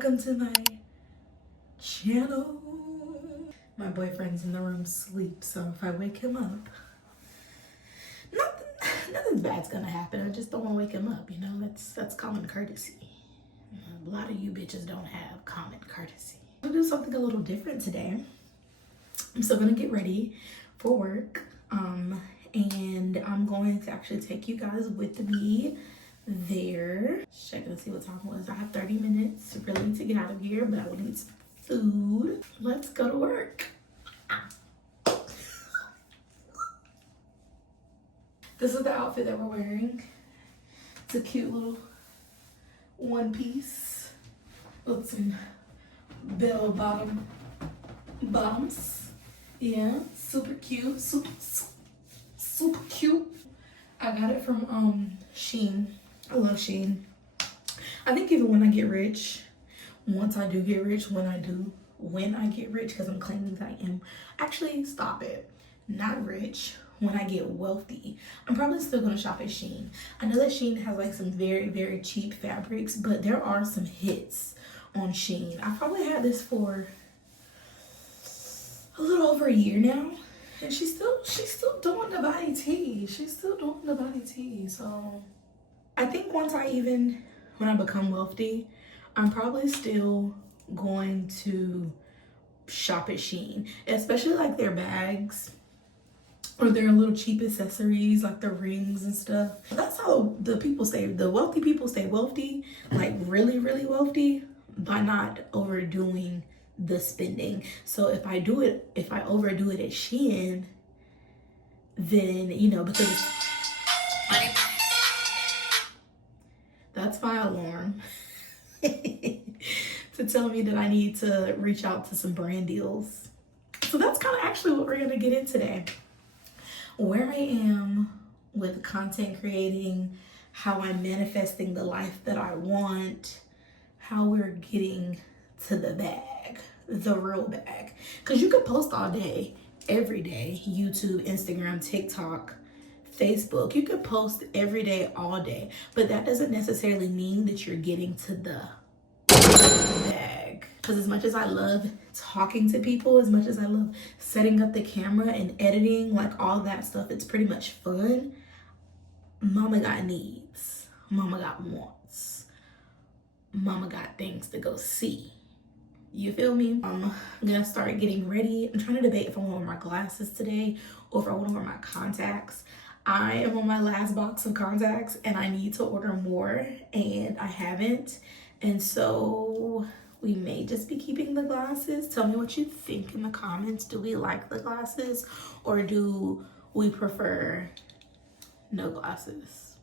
welcome to my channel. My boyfriend's in the room asleep, so if I wake him up, nothing bad's gonna happen. I just don't want to wake him up, you know. That's common courtesy. A lot of you bitches don't have common courtesy. I'm gonna do something a little different today. I'm still gonna get ready for work, and I'm going to actually take you guys with me there. Checking to see what time it was. I have 30 minutes really to get out of here, but I want to eat some food. Let's go to work. This is the outfit that we're wearing. It's a cute little one piece with some bell bottoms. Yeah, super cute, super cute. I got it from Shein. I love Shein. I think even when I get rich, once I do get rich, when I get rich, because I'm claiming that I am. Actually, stop it. Not rich. When I get wealthy, I'm probably still gonna shop at Shein. I know that Shein has like some very, very cheap fabrics, but there are some hits on Shein. I probably had this for a little over a year now. And she's still doing the body tea. She's still doing the body tea. So I think when I become wealthy, I'm probably still going to shop at Shein, especially like their bags or their little cheap accessories like the rings and stuff. That's how the wealthy people stay wealthy, like really, really wealthy, by not overdoing the spending. So if I overdo it at Shein, then, you know, because that's my alarm to tell me that I need to reach out to some brand deals. So that's kind of actually what we're gonna get in today. Where I am with content creating, how I'm manifesting the life that I want, how we're getting to the bag, the real bag. Because you could post all day, every day, YouTube, Instagram, TikTok, Facebook. You could post every day, all day, but that doesn't necessarily mean that you're getting to the bag. Because as much as I love talking to people, as much as I love setting up the camera and editing, like all that stuff, it's pretty much fun. Mama got needs. Mama got wants. Mama got things to go see. You feel me? I'm gonna start getting ready. I'm trying to debate if I want to wear my glasses today or if I want to wear my contacts. I am on my last box of contacts and I need to order more and I haven't. And so we may just be keeping the glasses. Tell me what you think in the comments. Do we like the glasses or do we prefer no glasses?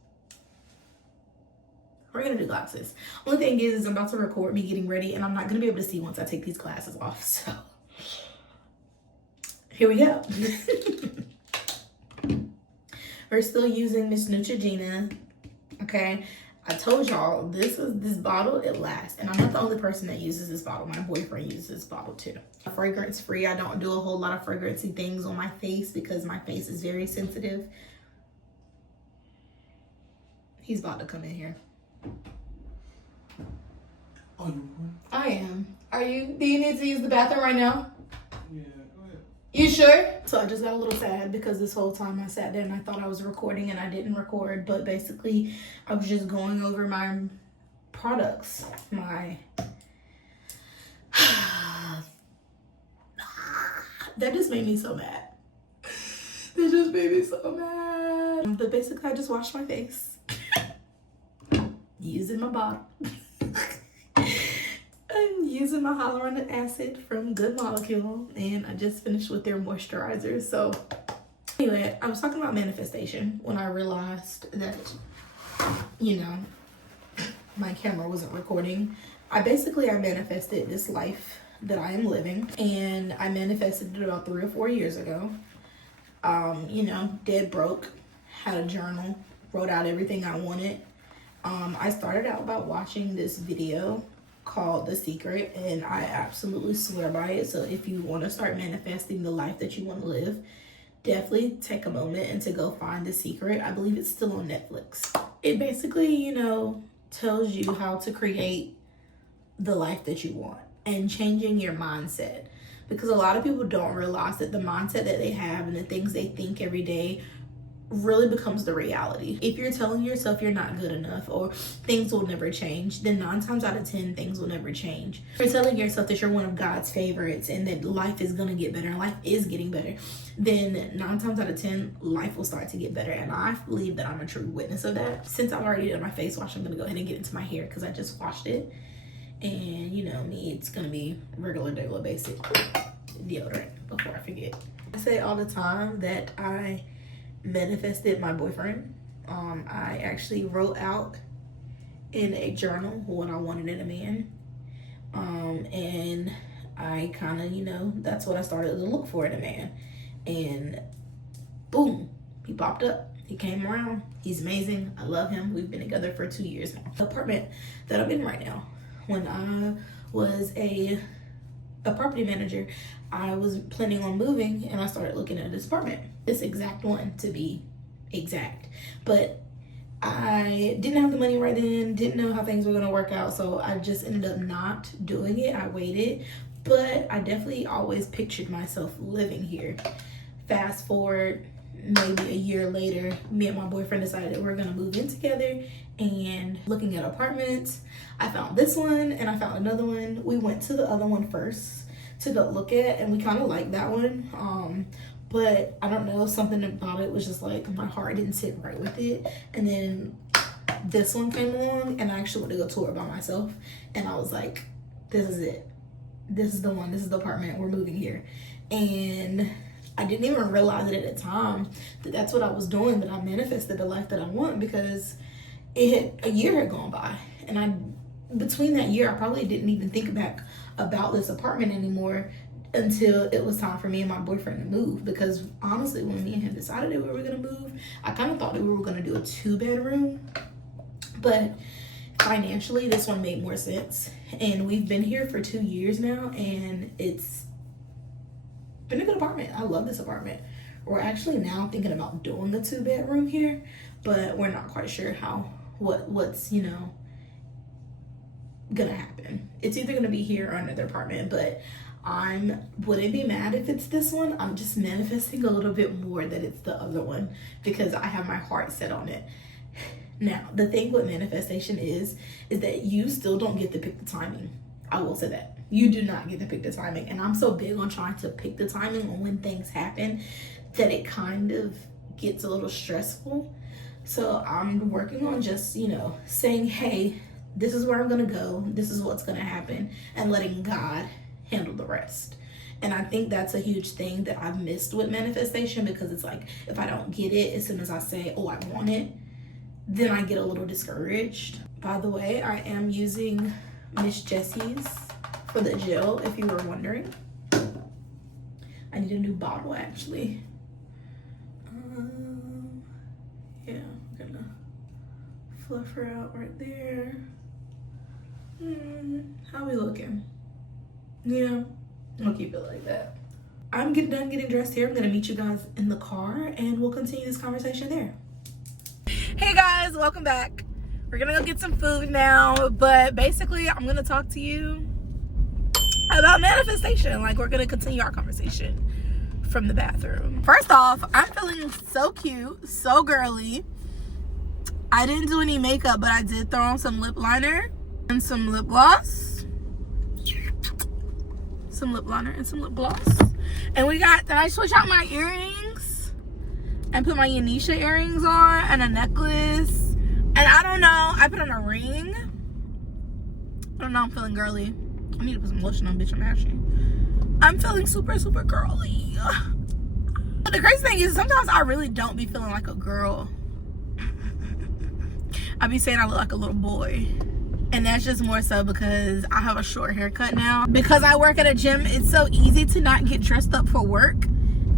We're gonna do glasses. Only thing is I'm about to record me getting ready and I'm not gonna be able to see once I take these glasses off. So here we go. We're still using Miss Neutrogena. Okay. I told y'all this bottle, it lasts. And I'm not the only person that uses this bottle. My boyfriend uses this bottle too. Fragrance free. I don't do a whole lot of fragrancy things on my face because my face is very sensitive. He's about to come in here. Oh, you want? I am. Are you? Do you need to use the bathroom right now? Yeah, go ahead. You sure? So I just got a little sad because this whole time I sat there and I thought I was recording and I didn't record, but basically I was just going over my products. That just made me so mad. That just made me so mad. But basically I just washed my face using my bottle. I'm using my hyaluronic acid from Good Molecule, and I just finished with their moisturizer. So anyway, I was talking about manifestation when I realized that, you know, my camera wasn't recording. I manifested this life that I am living, and I manifested it about 3 or 4 years ago. You know, dead broke, had a journal, wrote out everything I wanted. I started out by watching this video called The Secret, and I absolutely swear by it. So if you want to start manifesting the life that you want to live, definitely take a moment and to go find The Secret. I believe it's still on Netflix. It basically, you know, tells you how to create the life that you want and changing your mindset. Because a lot of people don't realize that the mindset that they have and the things they think every day really becomes the reality. If you're telling yourself you're not good enough or things will never change, then 9 times out of 10 things will never change. If you're telling yourself that you're one of God's favorites and that life is going to get better and life is getting better, then 9 times out of 10 life will start to get better. And I believe that I'm a true witness of that. Since I've already done my face wash, I'm going to go ahead and get into my hair because I just washed it. And you know me, it's going to be regular basic deodorant before I forget. I say all the time that I manifested my boyfriend. I actually wrote out in a journal what I wanted in a man. And I kind of, you know, that's what I started to look for in a man. And boom, he popped up. He came around. He's amazing. I love him. We've been together for 2 years now. The apartment that I'm in right now, when I was a property manager, I was planning on moving and I started looking at this apartment, this exact one to be exact. But I didn't have the money right then, didn't know how things were going to work out, so I just ended up not doing it. I waited, but I definitely always pictured myself living here. Fast forward maybe a year later, me and my boyfriend decided that we're going to move in together, and looking at apartments, I found this one and I found another one. We went to the other one first to go look at, and we kind of liked that one, but I don't know, something about it was just like my heart didn't sit right with it. And then this one came along and I actually went to go tour by myself, and I was like, this is it, this is the one, this is the apartment, we're moving here. And I didn't even realize it at the time that that's what I was doing, that I manifested the life that I want, because a year had gone by, and between that year I probably didn't even think back about this apartment anymore until it was time for me and my boyfriend to move. Because honestly, when me and him decided that we were gonna move, I kind of thought that we were gonna do a 2-bedroom, but financially this one made more sense. And we've been here for 2 years now, and it's been a good apartment. I love this apartment. We're actually now thinking about doing a 2-bedroom here, but we're not quite sure what's you know gonna happen. It's either gonna be here or another apartment, but I wouldn't be mad if it's this one. I'm just manifesting a little bit more that it's the other one because I have my heart set on it. Now, the thing with manifestation is that you still don't get to pick the timing. I will say that. You do not get to pick the timing. And I'm so big on trying to pick the timing on when things happen that it kind of gets a little stressful. So I'm working on just, you know, saying, hey, this is where I'm going to go. This is what's going to happen, and letting God handle the rest. And I think that's a huge thing that I've missed with manifestation, because it's like, if I don't get it as soon as I say, oh, I want it, then I get a little discouraged. By the way, I am using Miss Jessie's for the gel, if you were wondering. I need a new bottle, actually. Yeah, I'm gonna fluff her out right there. How we looking? Yeah, I'll keep it like that. I'm done getting dressed here. I'm gonna meet you guys in the car, and we'll continue this conversation there. Hey guys, welcome back. We're gonna go get some food now, but basically I'm gonna talk to you about manifestation. Like, we're gonna continue our conversation from the bathroom. First off, I'm feeling so cute, so girly. I didn't do any makeup, but I did throw on some lip liner and some lip gloss. Some lip liner and some lip gloss. And I switched out my earrings and put my Yanisha earrings on and a necklace. And I don't know, I put on a ring. I don't know, I'm feeling girly. I need to put some lotion on, bitch, I'm ashy. I'm feeling super, super girly. But the crazy thing is, sometimes I really don't be feeling like a girl. I be saying I look like a little boy. And that's just more so because I have a short haircut now. Because I work at a gym, it's so easy to not get dressed up for work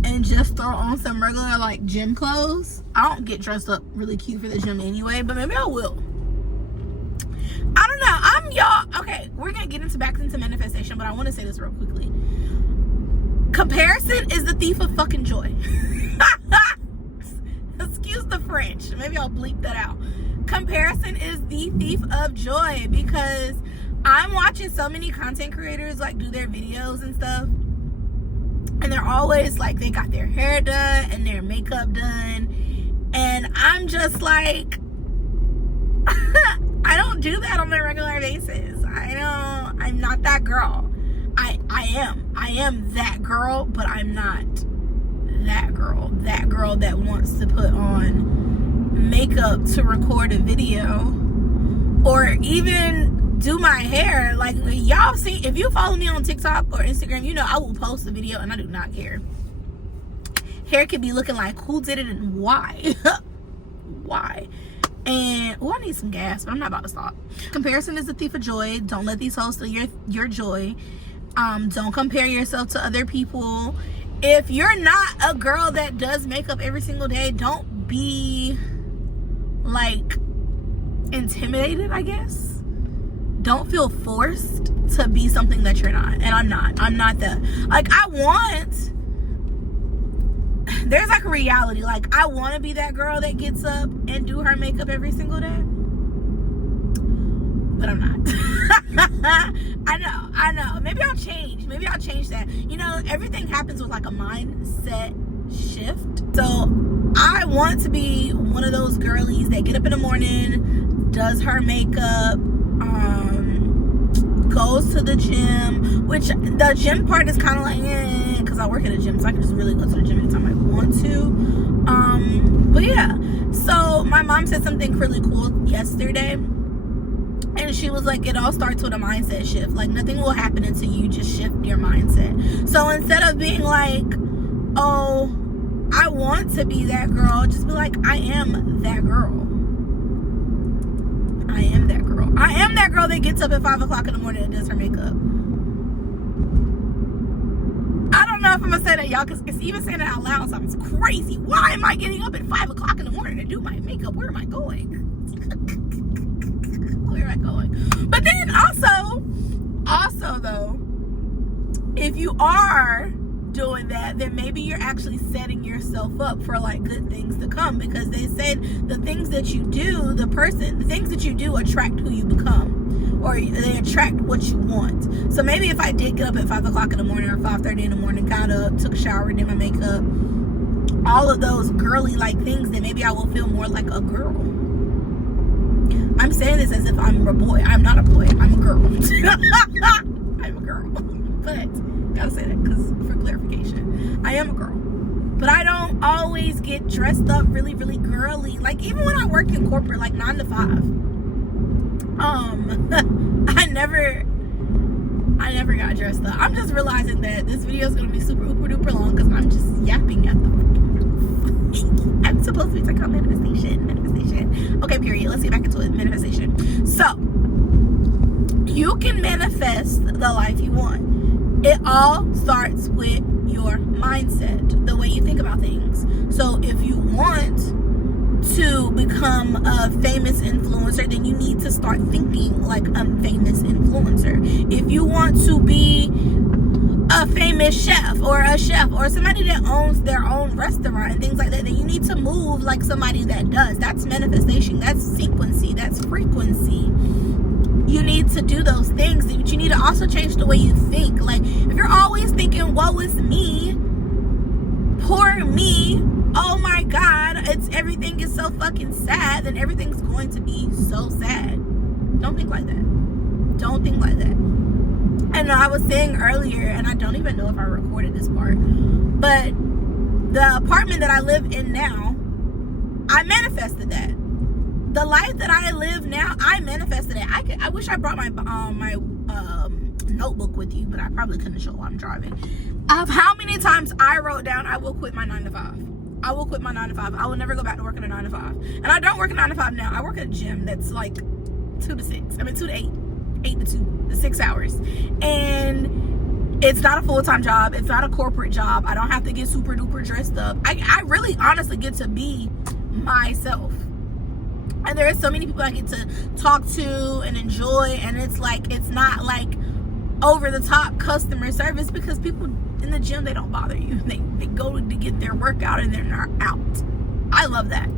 and just throw on some regular like gym clothes. I don't get dressed up really cute for the gym anyway, but maybe I will. I don't know. Okay, we're gonna get back into manifestation, but I want to say this real quickly. Comparison is the thief of fucking joy. Excuse the French. Maybe I'll bleep that out. Comparison is the thief of joy, because I'm watching so many content creators like do their videos and stuff, and they're always like, they got their hair done and their makeup done, and I'm just like, I don't do that on a regular basis. I'm not that girl. I am that girl, but I'm not that girl that wants to put on makeup to record a video or even do my hair. Like, y'all see, if you follow me on TikTok or Instagram, you know I will post a video and I do not care. Hair could be looking like who did it and why. Why? And I need some gas, but I'm not about to stop. Comparison is the thief of joy. Don't let these hoes steal your joy. Don't compare yourself to other people. If you're not a girl that does makeup every single day, don't be like intimidated, I guess. Don't feel forced to be something that you're not. And I'm not that. Like, there's like a reality. Like, I want to be that girl that gets up and do her makeup every single day, but I'm not. I know. Maybe I'll change that. You know, everything happens with like a mindset shift. So I want to be one of those girlies that get up in the morning, does her makeup, goes to the gym, which the gym part is kind of like, because I work at a gym, so I can just really go to the gym anytime I want to. But yeah, so my mom said something really cool yesterday, and she was like, it all starts with a mindset shift. Like, nothing will happen until you just shift your mindset. So instead of being like, oh, I want to be that girl, just be like, I am that girl. I am that girl. I am that girl that gets up at 5 o'clock in the morning and does her makeup. I don't know if I'm gonna say that, y'all, because it's even saying it out loud sounds crazy. Why am I getting up at 5 o'clock in the morning to do my makeup? Where am I going? Where am I going? But then also though, if you are doing that, then maybe you're actually setting yourself up for like good things to come, because they said the things that you do, the things that you do attract who you become, or they attract what you want. So maybe if I did get up at 5 o'clock in the morning or 5:30 in the morning, got up, took a shower, did my makeup, all of those girly like things, then maybe I will feel more like a girl. I'm saying this as if I'm a boy. I'm not a boy. I'm a girl. I'm a girl. But gotta say that because for clarification, I am a girl. But I don't always get dressed up really, really girly. Like, even when I worked in corporate, like 9 to 5, I never got dressed up. I'm just realizing that this video is gonna be super duper long because I'm just yapping at the I'm supposed to be talking about manifestation. Okay, period. Let's get back into it. Manifestation. So you can manifest the life you want. It all starts with your mindset, the way you think about things. So if you want to become a famous influencer, then you need to start thinking like a famous influencer. If you want to be a famous chef or somebody that owns their own restaurant and things like that, then you need to move like somebody that does. That's manifestation. That's sequency. That's frequency. You need to do those things, but you need to also change the way you think. Like, if you're always thinking, woe is me, poor me, oh my god, everything is so fucking sad, then everything's going to be so sad. Don't think like that. Don't think like that. And I was saying earlier, and I don't even know if I recorded this part, but the apartment that I live in now, I manifested that. The life that I live now, I manifested it. I wish I brought my notebook with you, but I probably couldn't show while I'm driving. Of how many times I wrote down, I will quit my 9 to 5. I will quit my 9 to 5. I will never go back to working a 9 to 5. And I don't work a 9 to 5 now. I work at a gym that's like 2 to 6. I mean 2 to 8. 8 to 2, 6 hours. And it's not a full-time job. It's not a corporate job. I don't have to get super duper dressed up. I really honestly get to be myself. And there are so many people I get to talk to and enjoy, and it's like, it's not like over the top customer service, because people in the gym, they don't bother you. They go to get their workout and they're not out. I love that.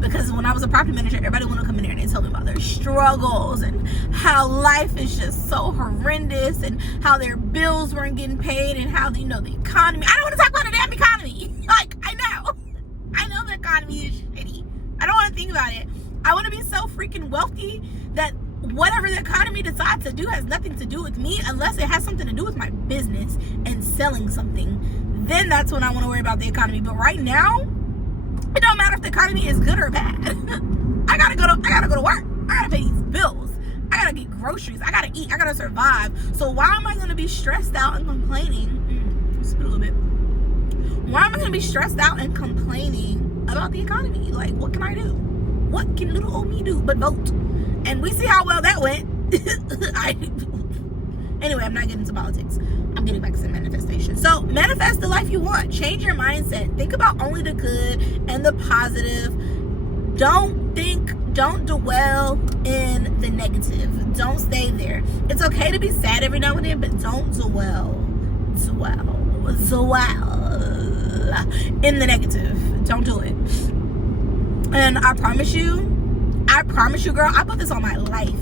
because when I was a property manager, everybody wanted to come in there and they tell me about their struggles and how life is just so horrendous and how their bills weren't getting paid and how, you know, the economy. I don't want to talk about the damn economy. Like, I know the economy is shitty. I don't want to think about it. I want to be so freaking wealthy that whatever the economy decides to do has nothing to do with me unless it has something to do with my business and selling something. Then that's when I want to worry about the economy. But right now, it don't matter if the economy is good or bad. I gotta go to work. I gotta pay these bills. I gotta get groceries. I gotta eat. I gotta survive. So why am I gonna be stressed out and complaining? Spit a little bit. Why am I gonna be stressed out and complaining about the economy? Like, what can I do? What can little old me do but vote? And we see how well that went. Anyway, I'm not getting into politics. I'm getting back to manifestation. So manifest the life you want. Change your mindset. Think about only the good and the positive. Don't dwell in the negative. Don't stay there. It's okay to be sad every now and then, but don't dwell in the negative. Don't do it. And I promise you, girl, I put this on my life.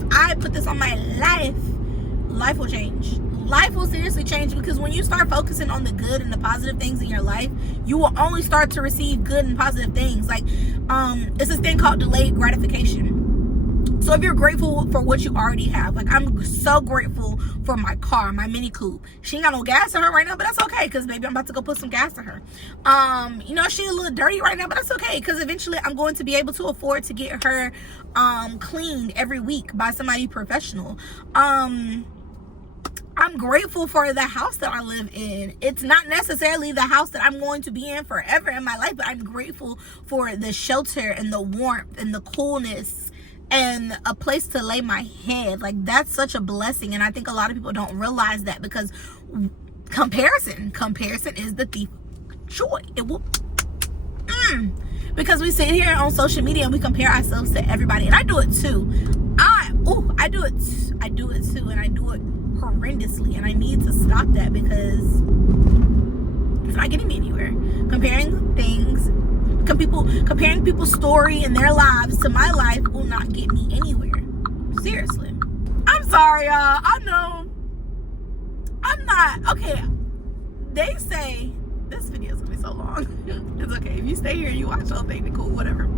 Life will change. Life will seriously change, because when you start focusing on the good and the positive things in your life, you will only start to receive good and positive things. Like, it's this thing called delayed gratification. So if you're grateful for what you already have, like I'm so grateful for my car, my Mini Coupe. She ain't got no gas in her right now, but that's okay, because baby, I'm about to go put some gas in her. You know, she's a little dirty right now, but that's okay, because eventually I'm going to be able to afford to get her cleaned every week by somebody professional. I'm grateful for the house that I live in. It's not necessarily the house that I'm going to be in forever in my life, but I'm grateful for the shelter and the warmth and the coolness and a place to lay my head. Like, that's such a blessing, and I think a lot of people don't realize that, because comparison is the thief of joy. It will because we sit here on social media and we compare ourselves to everybody, and I do it too. I do it too, and I do it horrendously, and I need to stop that, because it's not getting me anywhere. Comparing people's story and their lives to my life will not get me anywhere. Seriously. I'm sorry, y'all. I know I'm not okay. They say this video is gonna be so long. It's okay if you stay here and you watch the whole thing, then cool, whatever.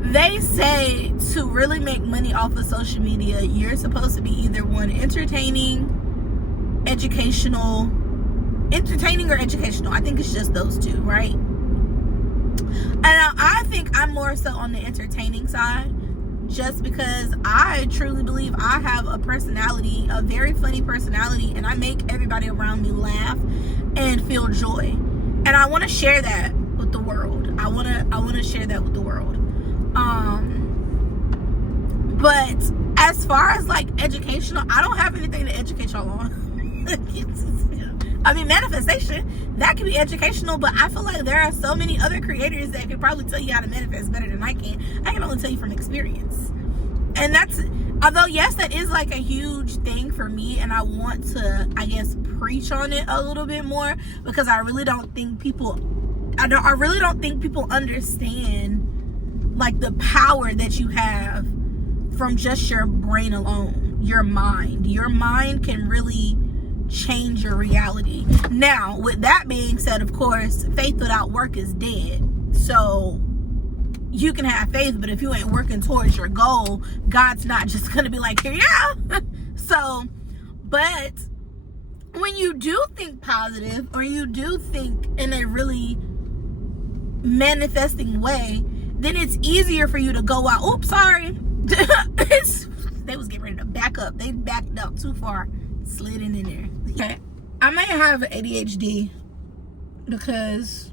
They say to really make money off of social media, you're supposed to be either one, entertaining or educational. I think it's just those two, right? And I think I'm more so on the entertaining side, just because I truly believe I have a personality, a very funny personality, and I make everybody around me laugh and feel joy. And I want to share that with the world. I want to share that with the world. But as far as like educational, I don't have anything to educate y'all on. I mean, manifestation, that can be educational, but I feel like there are so many other creators that can probably tell you how to manifest better than I can. I can only tell you from experience. And that's, although yes, that is like a huge thing for me, and I want to, I guess, preach on it a little bit more, because I really don't think people understand like the power that you have from just your brain alone. Your mind can really change your reality. Now, with that being said, of course, faith without work is dead. So you can have faith, but if you ain't working towards your goal, God's not just gonna be like, here you go. So, but when you do think positive, or you do think in a really manifesting way, then it's easier for you to go out. Oops, sorry. They was getting ready to back up. They backed up too far, slid in there. Okay. I might have ADHD, because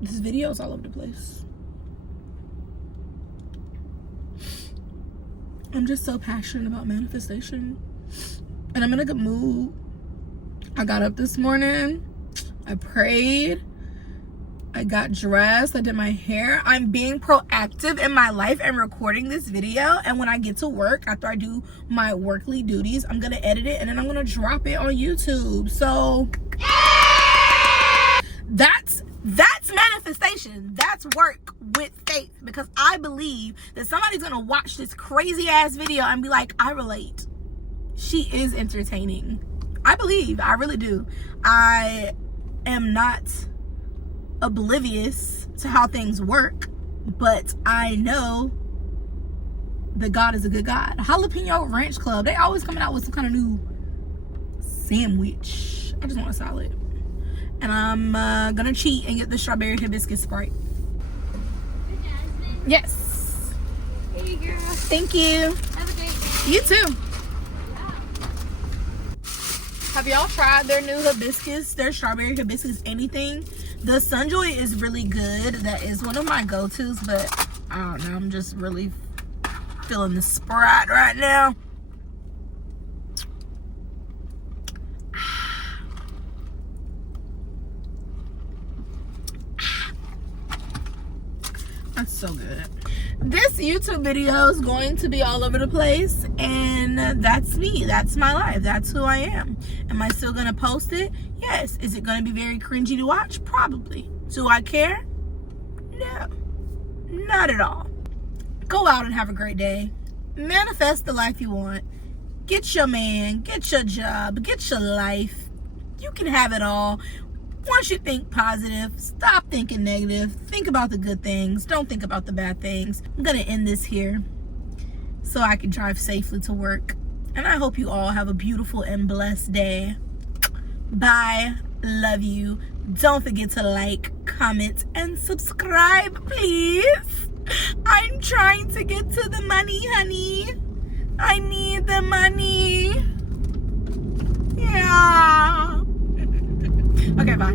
this video is all over the place. I'm just so passionate about manifestation, and I'm in a good mood. I got up this morning, I prayed, I got dressed, I did my hair. I'm being proactive in my life and recording this video, and when I get to work, after I do my workly duties, I'm gonna edit it and then I'm gonna drop it on YouTube. So that's manifestation. manifestation. That's work with faith, because I believe that somebody's gonna watch this crazy ass video and be like, I relate. She is entertaining. I believe, I really do. I am not oblivious to how things work, but I know that God is a good God. Jalapeno Ranch Club, they always coming out with some kind of new sandwich. I just want a salad. And I'm gonna cheat and get the strawberry hibiscus Sprite. Yes. Hey girl. Thank you. Have a great day. You too. Have y'all tried their new hibiscus, their strawberry hibiscus anything? The Sunjoy is really good. That is one of my go-tos, but I don't know. I'm just really feeling the Sprite right now. That's so good. This YouTube video is going to be all over the place, and that's me. That's my life. That's who I am. Am I still going to post it? Yes. Is it going to be very cringy to watch? Probably. Do I care? No. Not at all. Go out and have a great day. Manifest the life you want. Get your man. Get your job. Get your life. You can have it all. Once you think positive, stop thinking negative. Think about the good things. Don't think about the bad things. I'm going to end this here so I can drive safely to work. And I hope you all have a beautiful and blessed day. Bye. Love you. Don't forget to like, comment, and subscribe, please. I'm trying to get to the money, honey. I need the money. Yeah. Okay, bye.